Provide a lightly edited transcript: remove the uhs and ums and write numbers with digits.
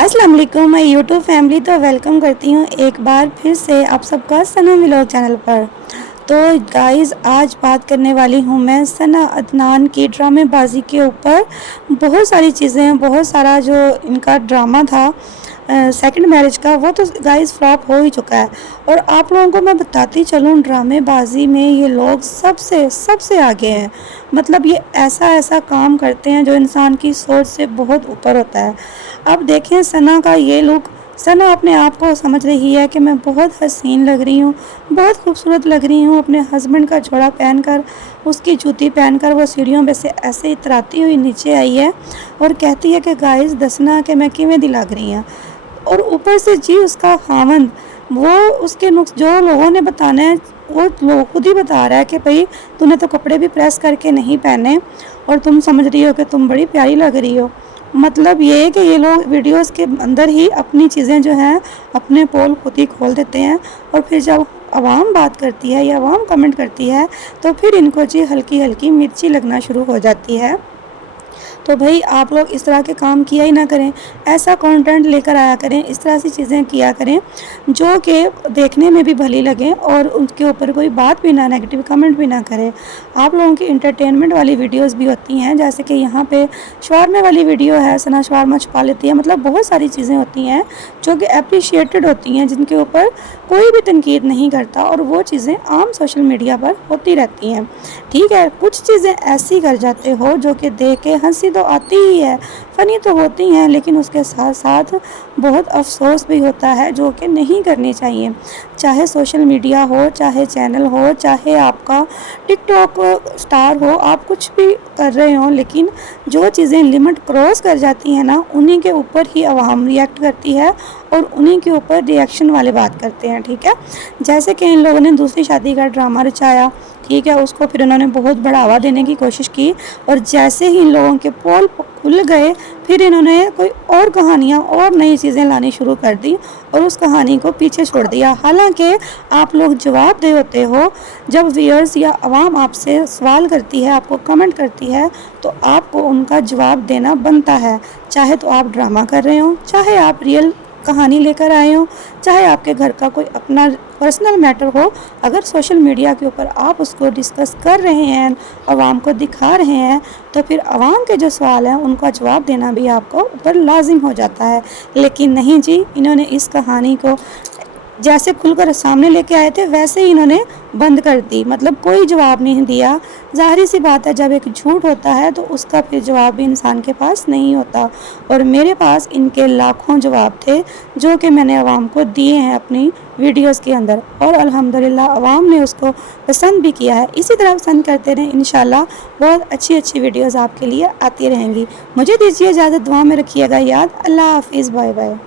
अस्सलाम वालेकुम my YouTube family. तो वेलकम करती हूँ एक बार फिर से आप सबका सना व्लॉग चैनल पर। तो गाइज़ आज बात करने वाली हूँ मैं सना अदनान की ड्रामेबाजी के ऊपर। बहुत सारी चीज़ें, बहुत सारा जो इनका ड्रामा था सेकंड मैरिज का, वो तो गाइज़ फ्लॉप हो ही चुका है। और आप लोगों को मैं बताती चलूँ, ड्रामेबाजी में ये लोग सबसे आगे हैं। मतलब ये ऐसा काम करते हैं जो इंसान की सोच से बहुत ऊपर होता है। अब देखें सना का ये लुक। सना अपने आप को समझ रही है कि मैं बहुत हसीन लग रही हूँ, बहुत खूबसूरत लग रही हूँ। अपने हस्बैंड का जोड़ा पहनकर, उसकी जूती पहनकर वो सीढ़ियों में से ऐसे इतराती हुई नीचे आई है और कहती है कि गाइस दसना कि मैं किवें दी लग रही हूँ। और ऊपर से जी उसका खावंद, वो उसके नुक्स जो लोगों ने बताना है वो लोग खुद ही बता रहा है कि भाई तूने तो कपड़े भी प्रेस करके नहीं पहने और तुम समझ रही हो कि तुम बड़ी प्यारी लग रही हो। मतलब ये है कि ये लोग वीडियोस के अंदर ही अपनी चीज़ें जो हैं अपने पोल खुद ही खोल देते हैं और फिर जब आवाम बात करती है या आवाम कमेंट करती है तो फिर इनको जी हल्की हल्की मिर्ची लगना शुरू हो जाती है। तो भाई आप लोग इस तरह के काम किया ही ना करें, ऐसा कंटेंट लेकर आया करें, इस तरह से चीज़ें किया करें जो कि देखने में भी भली लगे और उसके ऊपर कोई बात भी ना, नेगेटिव कमेंट भी ना करें। आप लोगों की इंटरटेनमेंट वाली वीडियोस भी होती हैं, जैसे कि यहाँ पे शवारमे वाली वीडियो है, सना शवारमा छुपा लेती है। मतलब बहुत सारी चीज़ें होती हैं जो कि अप्रिशिएटेड होती हैं, जिनके ऊपर कोई भी तनकीद नहीं करता और वो चीज़ें आम सोशल मीडिया पर होती रहती हैं। ठीक है, कुछ चीज़ें ऐसी कर जाते हो जो कि देख के हंसी तो आती ही है, फ़नी तो होती हैं, लेकिन उसके साथ साथ बहुत अफसोस भी होता है जो कि नहीं करनी चाहिए। चाहे सोशल मीडिया हो, चाहे चैनल हो, चाहे आपका टिकटॉक स्टार हो, आप कुछ भी कर रहे हो, लेकिन जो चीज़ें लिमिट क्रॉस कर जाती हैं ना, उन्हीं के ऊपर ही आवाम रिएक्ट करती है और उन्हीं के ऊपर रिएक्शन वाले बात करते हैं। ठीक है, जैसे कि इन लोगों ने दूसरी शादी का ड्रामा रचाया, ठीक है, उसको फिर उन्होंने बहुत बढ़ावा देने की कोशिश की और जैसे ही इन लोगों के पोल खुल गए फिर इन्होंने कोई और कहानियाँ और नई चीज़ें लानी शुरू कर दी और उस कहानी को पीछे छोड़ दिया। हालांकि आप लोग जवाब दे होते हो, जब व्यूअर्स या आवाम आपसे सवाल करती है, आपको कमेंट करती है, तो आपको उनका जवाब देना बनता है। चाहे तो आप ड्रामा कर रहे हो, चाहे आप रियल कहानी लेकर आए हो, चाहे आपके घर का कोई अपना पर्सनल मैटर हो, अगर सोशल मीडिया के ऊपर आप उसको डिस्कस कर रहे हैं, आवाम को दिखा रहे हैं, तो फिर आवाम के जो सवाल हैं उनका जवाब देना भी आपको ऊपर लाजिम हो जाता है। लेकिन नहीं जी, इन्होंने इस कहानी को जैसे खुलकर सामने लेके आए थे वैसे ही इन्होंने बंद कर दी। मतलब कोई जवाब नहीं दिया। ज़ाहिर सी बात है, जब एक झूठ होता है तो उसका फिर जवाब भी इंसान के पास नहीं होता। और मेरे पास इनके लाखों जवाब थे जो कि मैंने आवाम को दिए हैं अपनी वीडियोस के अंदर और अल्हम्दुलिल्लाह आवाम ने उसको पसंद भी किया है। इसी तरह पसंद करते रहें, इंशाल्लाह बहुत अच्छी वीडियोज़ आपके लिए आती रहेंगी। मुझे दीजिए इजाज़त, दुआ में रखिएगा याद। अल्लाह हाफिज़, बाय बाय।